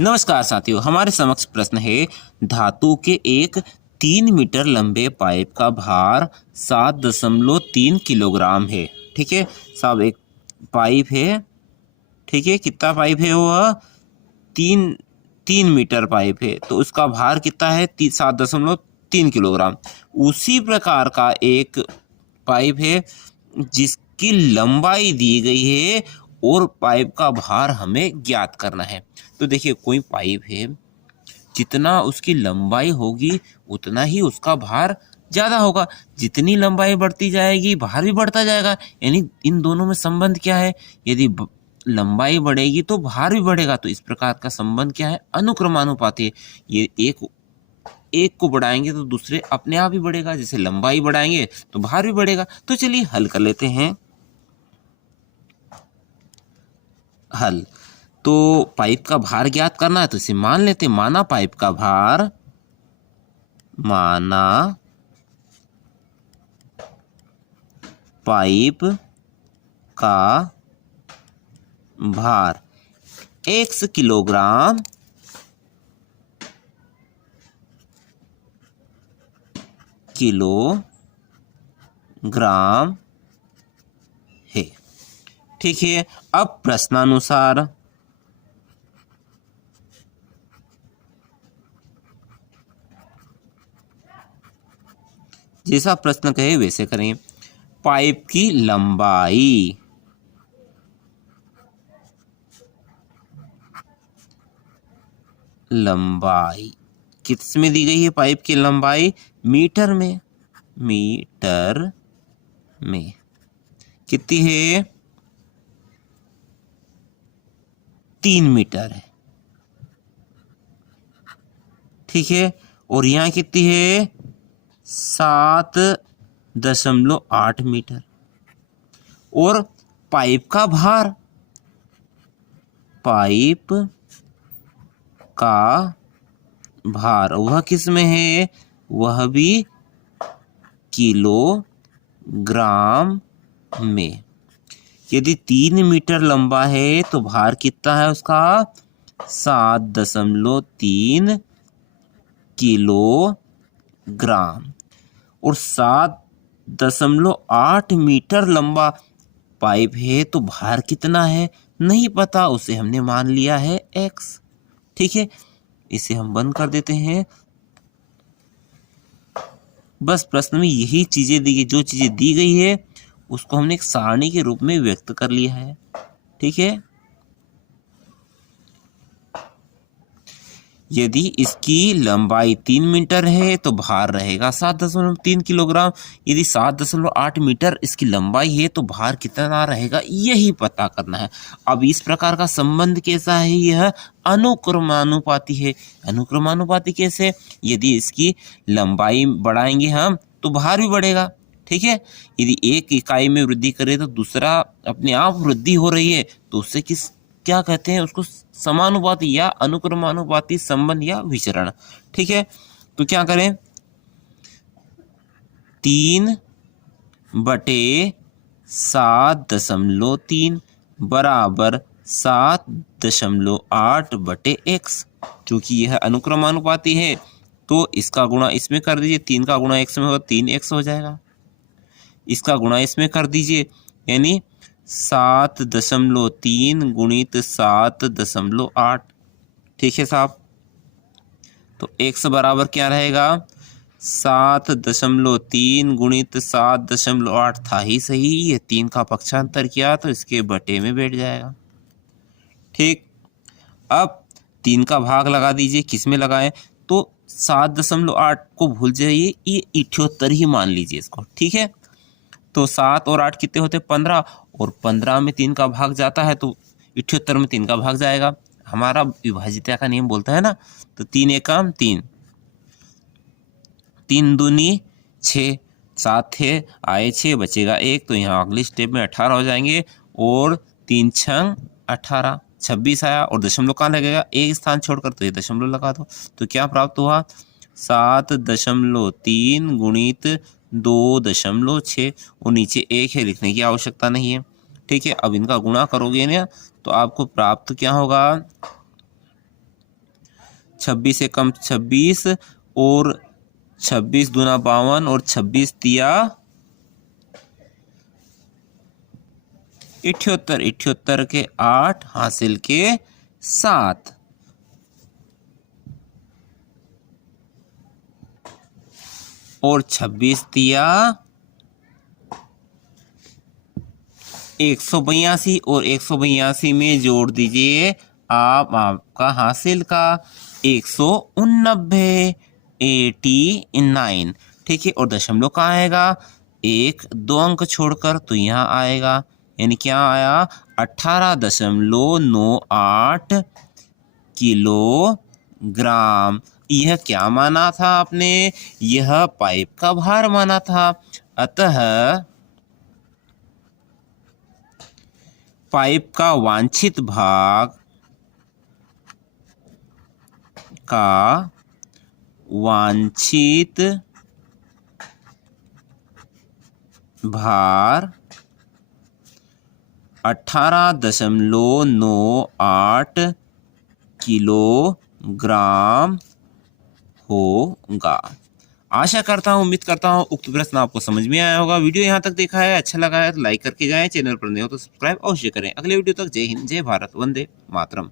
नमस्कार साथियों, हमारे समक्ष प्रश्न है। धातु के एक 3 मीटर लंबे पाइप का भार 7.3 किलोग्राम है। ठीक है साहब, एक पाइप है। ठीक है, कितना पाइप है? वह 3 मीटर पाइप है, तो उसका भार कितना है? 7.3 किलोग्राम। उसी प्रकार का एक पाइप है जिसकी लंबाई दी गई है और पाइप का भार हमें ज्ञात करना है। तो देखिए, कोई पाइप है, जितना उसकी लंबाई होगी उतना ही उसका भार ज्यादा होगा। जितनी लंबाई बढ़ती जाएगी भार भी बढ़ता जाएगा। यानी इन दोनों में संबंध क्या है? यदि लंबाई बढ़ेगी तो भार भी बढ़ेगा। तो इस प्रकार का संबंध क्या है? अनुक्रमानुपाती है। ये एक को बढ़ाएंगे तो दूसरे अपने आप ही बढ़ेगा। जैसे लंबाई बढ़ाएंगे तो भार भी बढ़ेगा। तो चलिए हल कर लेते हैं। हल तो पाइप का भार ज्ञात करना है, तो इसे मान लेते हैं। माना पाइप का भार, माना पाइप का भार x किलोग्राम है। ठीक है, अब प्रश्नानुसार जैसा प्रश्न कहे वैसे करें। पाइप की लंबाई किस में दी गई है? पाइप की लंबाई मीटर में कितनी है? 3 मीटर है। ठीक है, और यहाँ कितनी है? 7.8 मीटर। और पाइप का भार, वह किस में है? वह भी किलोग्राम में। यदि 3 मीटर लंबा है तो भार कितना है उसका? 7.3 किलोग्राम। और 7.8 मीटर लंबा पाइप है तो भार कितना है नहीं पता, उसे हमने मान लिया है x। ठीक है, इसे हम बंद कर देते हैं। बस प्रश्न में यही चीजें दी गई, जो चीजें दी गई है उसको हमने एक सारणी के रूप में व्यक्त कर लिया है। ठीक है, यदि इसकी लंबाई 3 मीटर है तो भार रहेगा 7.3 किलोग्राम। यदि 7.8 मीटर इसकी लंबाई है तो भार कितना रहेगा, यही पता करना है। अब इस प्रकार का संबंध कैसा है? यह अनुक्रमानुपाती है। अनुक्रमानुपाती कैसे? यदि इसकी लंबाई बढ़ाएंगे हम तो भार भी बढ़ेगा। ठीक है, यदि एक इकाई में वृद्धि करे तो दूसरा अपने आप वृद्धि हो रही है, तो उससे क्या कहते हैं? उसको समानुपाती या अनुक्रमानुपाती संबंध या विचरण। ठीक है, तो क्या करें? 3/7.3 बराबर 7.8/x। क्योंकि यह अनुक्रमानुपाती है तो इसका गुणा इसमें कर दीजिए। 3 का गुणा x में होगा 3x हो जाएगा। इसका गुणा इसमें कर दीजिए, यानी 7.3 गुणित 7.8। ठीक है साहब, तो x बराबर क्या रहेगा? 7.3 गुणित 7.8 था ही सही। ये 3 का पक्षांतर किया तो इसके बटे में बैठ जाएगा। ठीक, अब 3 का भाग लगा दीजिए। किस में लगाएं? तो 7.8 को भूल जाइए, ये 78 ही मान लीजिए इसको। ठीक है, तो 7 और 8 कितने होते? 15। और 15 में 3 का भाग जाता है तो 78 में 3 का भाग जाएगा। हमारा विभाजिता का नियम बोलता है ना। तो 3 एकम 3, 3 दूनी 6, 7 थे आए 6, बचेगा 1। तो यहाँ अगले स्टेप में 18 हो जाएंगे। और 3 छंग 18, 26 आया। और दशमलव कहाँ लगेगा? एक स्थान छोड़कर, तो ये दशमलव लगा दो। तो क्या प्राप्त हुआ? 7.3 गुणित 2.6। और नीचे 1 है, लिखने की आवश्यकता नहीं है। ठीक है, अब इनका गुणा करोगे ना तो आपको प्राप्त क्या होगा? 26 से कम 26 और 26 दूना 52 और 26 तिया 78, 78 के 8 हासिल के 7 और 26 तिया 182 और 182 में जोड़ दीजिए आप आपका हासिल का 189, 89। ठीक है, और दशमलव कहाँ आएगा? एक दो अंक छोड़कर, तो यहाँ आएगा, यानी क्या आया? 18.98 किलोग्राम। यह क्या माना था आपने? यह पाइप का भार माना था। अतः पाइप का वांछित भाग भार 18.98 किलोग्राम होगा। आशा करता हूँ, उम्मीद करता हूँ उक्त प्रश्न आपको समझ में आया होगा। वीडियो यहाँ तक देखा है, अच्छा लगा है तो लाइक करके जाएं, चैनल पर नए हो तो सब्सक्राइब अवश्य करें। अगले वीडियो तक जय हिंद, जय भारत, वंदे मातरम।